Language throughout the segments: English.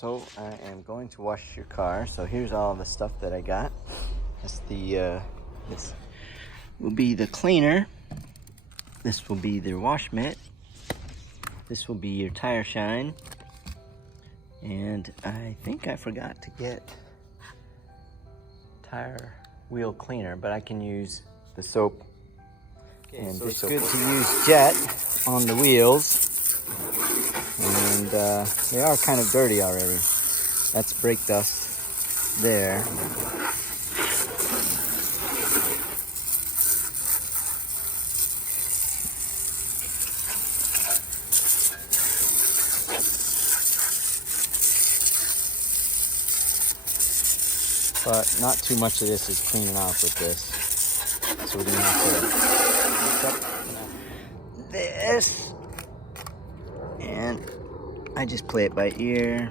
So I am going to wash your car. So here's all the stuff that I got. That's this will be the cleaner. This will be the wash mitt. This will be your tire shine. And I think I forgot to get tire wheel cleaner, but I can use the soap. And so it's good to use Jet on the wheels. And they are kind of dirty already. That's brake dust there. But not too much of this is cleaning off with this. So we're gonna have to mix up this. And I just play it by ear.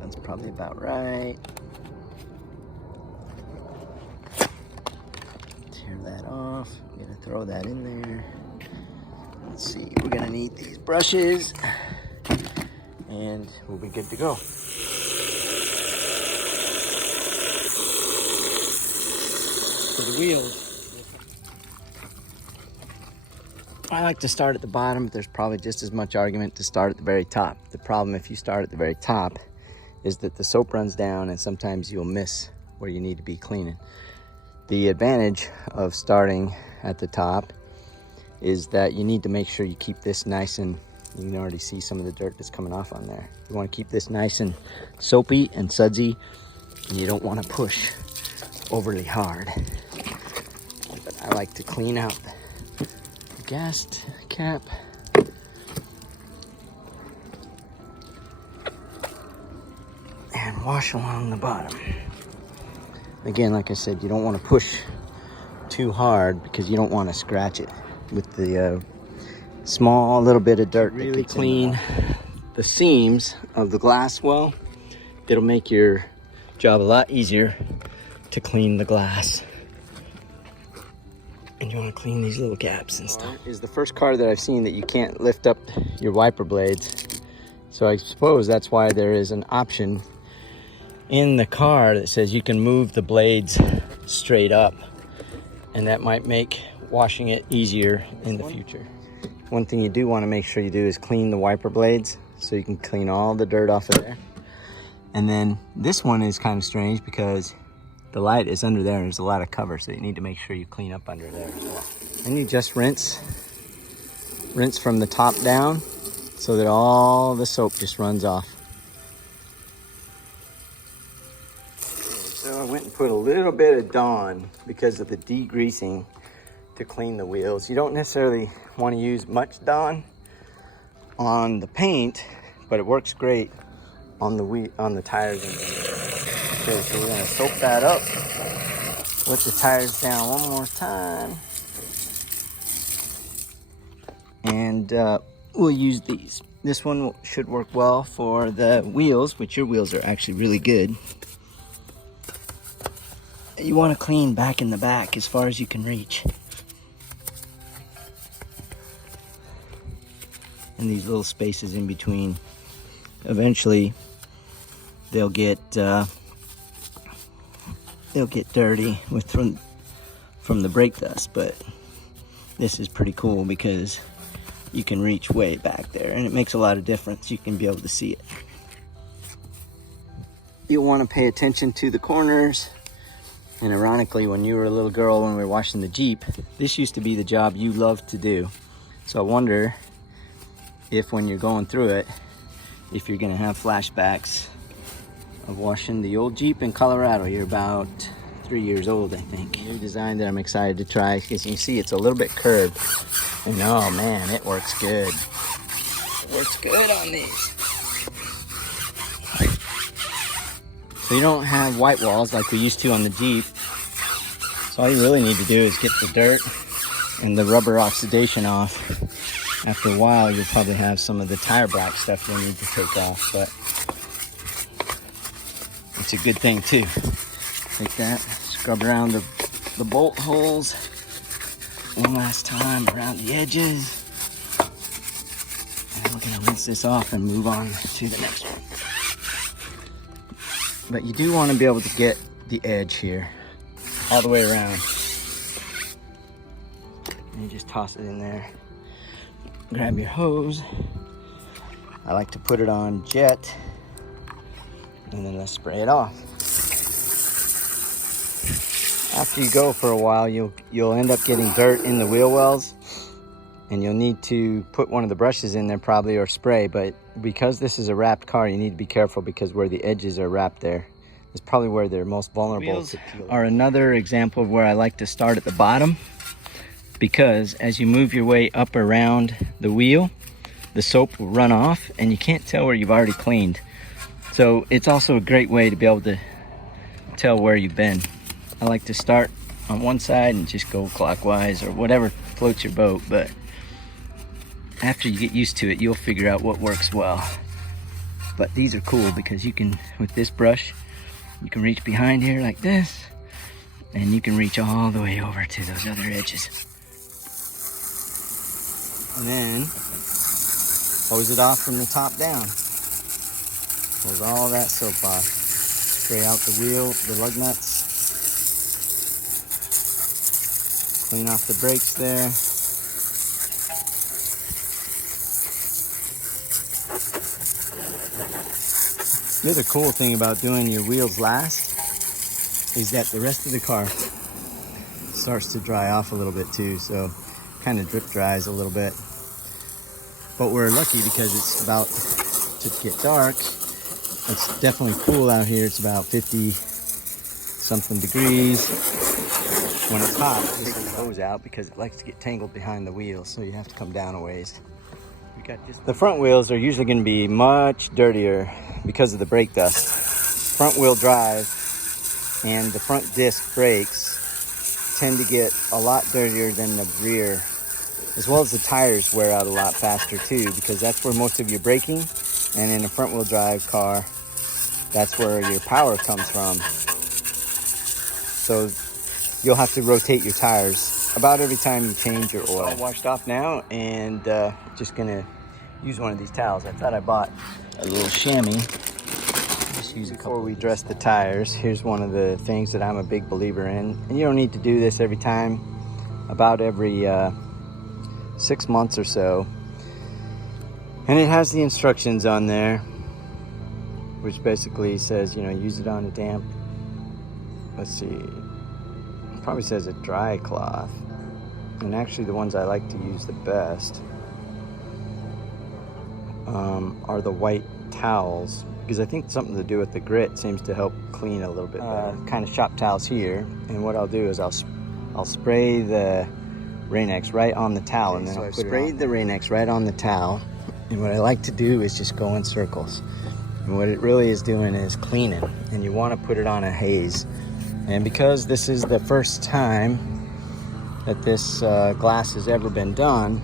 That's probably about right. Tear that off. I'm gonna throw that in there. Let's see, we're gonna need these brushes and we'll be good to go. For the wheels, I like to start at the bottom, but there's probably just as much argument to start at the very top. The problem if you start at the very top is that the soap runs down and sometimes you'll miss where you need to be cleaning. The advantage of starting at the top is that you need to make sure you keep this nice, and you can already see some of the dirt that's coming off on there. You want to keep this nice and soapy and sudsy, and you don't want to push overly hard. But I like to clean out the gas cap. And wash along the bottom. Again, like I said, you don't want to push too hard because you don't want to scratch it with the small little bit of dirt. Really clean the seams of the glass well. It'll make your job a lot easier to clean the glass. And you want to clean these little gaps and stuff. Is the first car that I've seen that you can't lift up your wiper blades. So I suppose that's why there is an option in the car that says you can move the blades straight up, and that might make washing it easier in the future. One thing you do want to make sure you do is clean the wiper blades so you can clean all the dirt off of there. And then this one is kind of strange because the light is under there and there's a lot of cover, so you need to make sure you clean up under there as well. And you just rinse from the top down so that all the soap just runs off. So I went and put a little bit of Dawn because of the degreasing to clean the wheels. You don't necessarily want to use much Dawn on the paint, but it works great on the tires. Okay, so we're gonna soak that up. Let the tires down one more time. And we'll use these. This one should work well for the wheels, which your wheels are actually really good. You want to clean back in the back as far as you can reach. And these little spaces in between, eventually they'll get dirty from the brake dust, but this is pretty cool because you can reach way back there and it makes a lot of difference. You can be able to see it. You'll want to pay attention to the corners. And ironically, when you were a little girl, when we were washing the Jeep, this used to be the job you loved to do. So I wonder if when you're going through it, if you're gonna have flashbacks of washing the old Jeep in Colorado. You're about 3 years old, I think. New design that I'm excited to try, because you see it's a little bit curved. And oh man, it works good. It works good on these. So you don't have white walls like we used to on the Jeep. So all you really need to do is get the dirt and the rubber oxidation off. After a while, you'll probably have some of the tire black stuff you'll need to take off, but it's a good thing too. Take that, scrub around the bolt holes one last time around the edges. And we're gonna rinse this off and move on to the next one. But you do want to be able to get the edge here all the way around. And you just toss it in there. Grab your hose. I like to put it on jet, and then let's spray it off. After you go for a while, you'll end up getting dirt in the wheel wells, and you'll need to put one of the brushes in there probably, or spray. But because this is a wrapped car, you need to be careful, because where the edges are wrapped there is probably where they're most vulnerable. Wheels are another example of where I like to start at the bottom, because as you move your way up around the wheel, the soap will run off and you can't tell where you've already cleaned. So it's also a great way to be able to tell where you've been. I like to start on one side and just go clockwise or whatever floats your boat, but after you get used to it, you'll figure out what works well. But these are cool because you can, with this brush, you can reach behind here like this, and you can reach all the way over to those other edges. And then hose it off from the top down. Pulls all that soap off. Spray out the wheel, the lug nuts. Clean off the brakes there. The other cool thing about doing your wheels last is that the rest of the car starts to dry off a little bit too, so kind of drip dries a little bit. But we're lucky because it's about to get dark. It's definitely cool out here. It's about 50 something degrees. When it's hot, take the hose out because it likes to get tangled behind the wheels, so you have to come down a ways. The front wheels are usually going to be much dirtier because of the brake dust. Front wheel drive and the front disc brakes tend to get a lot dirtier than the rear, as well as the tires wear out a lot faster too, because that's where most of your braking, and in a front wheel drive car, that's where your power comes from. So you'll have to rotate your tires about every time you change your oil. All washed off now, and just gonna use one of these towels. I thought I bought a little chamois. Just use a couple. Before we dress the tires, here's one of the things that I'm a big believer in, and you don't need to do this every time, about every 6 months or so. And it has the instructions on there, which basically says, you know, use it on a damp, let's see, it probably says a dry cloth. And actually the ones I like to use the best are the white towels, because I think something to do with the grit seems to help clean a little bit better. Kind of shop towels here, and what I'll do is I'll spray the Rain-X right on the towel, and then I'll spray the Rain-X right on the towel. And what I like to do is just go in circles. And what it really is doing is cleaning, and you want to put it on a haze. And because this is the first time that this glass has ever been done,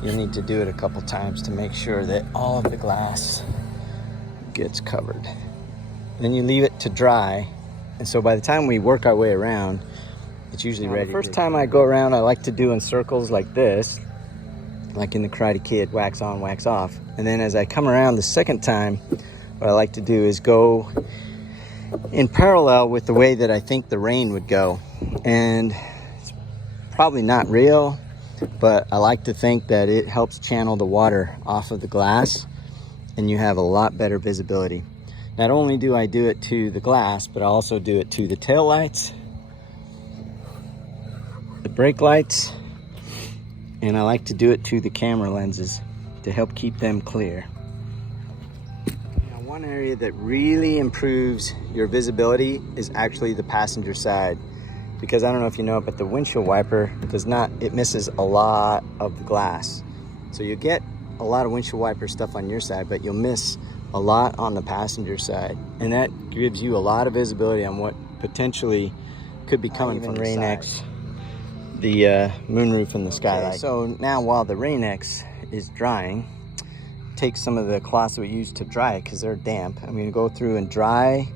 you'll need to do it a couple times to make sure that all of the glass gets covered. Then you leave it to dry, and so by the time we work our way around, it's usually ready. The first time I go around, I like to do in circles like this, like in the Karate Kid, wax on, wax off. And then as I come around the second time, what I like to do is go in parallel with the way that I think the rain would go. And it's probably not real, but I like to think that it helps channel the water off of the glass, and you have a lot better visibility. Not only do I do it to the glass, but I also do it to the tail lights, the brake lights, and I like to do it to the camera lenses to help keep them clear. Now, one area that really improves your visibility is actually the passenger side, because I don't know if you know, but the windshield wiper it misses a lot of the glass. So you get a lot of windshield wiper stuff on your side, but you'll miss a lot on the passenger side. And that gives you a lot of visibility on what potentially could be coming from the Rain-X, the moonroof and the skylight. Okay, so now while the Rain-X is drying, take some of the cloths that we use to dry it because they're damp. I'm gonna go through and dry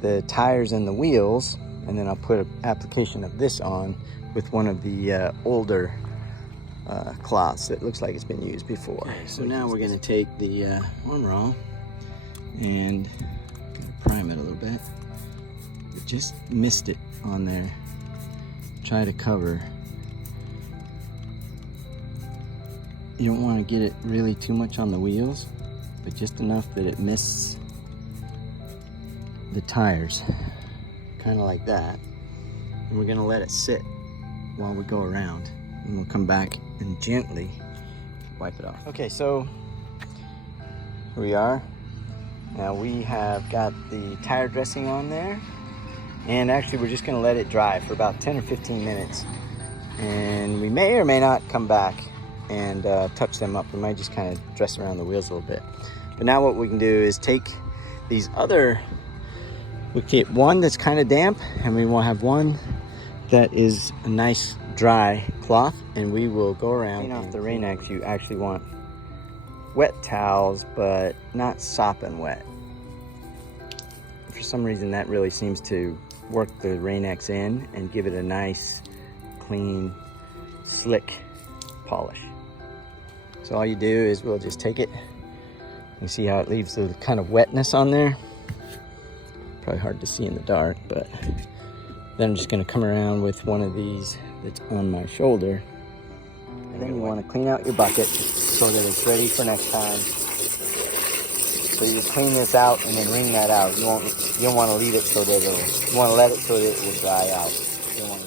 the tires and the wheels, and then I'll put an application of this on with one of the older cloths that looks like it's been used before. Okay, so now we're gonna take the arm roll and prime it a little bit. But just missed it on there. Try to cover. You don't want to get it really too much on the wheels, but just enough that it misses the tires. Kind of like that. And we're gonna let it sit while we go around. And we'll come back and gently wipe it off. Okay, so here we are. Now we have got the tire dressing on there. And actually we're just gonna let it dry for about 10 or 15 minutes. And we may or may not come back and touch them up. We might just kind of dress around the wheels a little bit. But now what we can do is take these other, we get one that's kind of damp, and we will have one that is a nice dry cloth, and we will go around. Clean off the Rain-X, you actually want wet towels, but not sopping wet. For some reason that really seems to work the Rain-X in and give it a nice, clean, slick polish. So all you do is we'll just take it. You see how it leaves the kind of wetness on there? Probably hard to see in the dark, but then I'm just gonna come around with one of these that's on my shoulder. And then you wanna clean out your bucket so that it's ready for next time. So you clean this out and then wring that out. You don't wanna leave it so that you wanna let it so that it will dry out. You don't wanna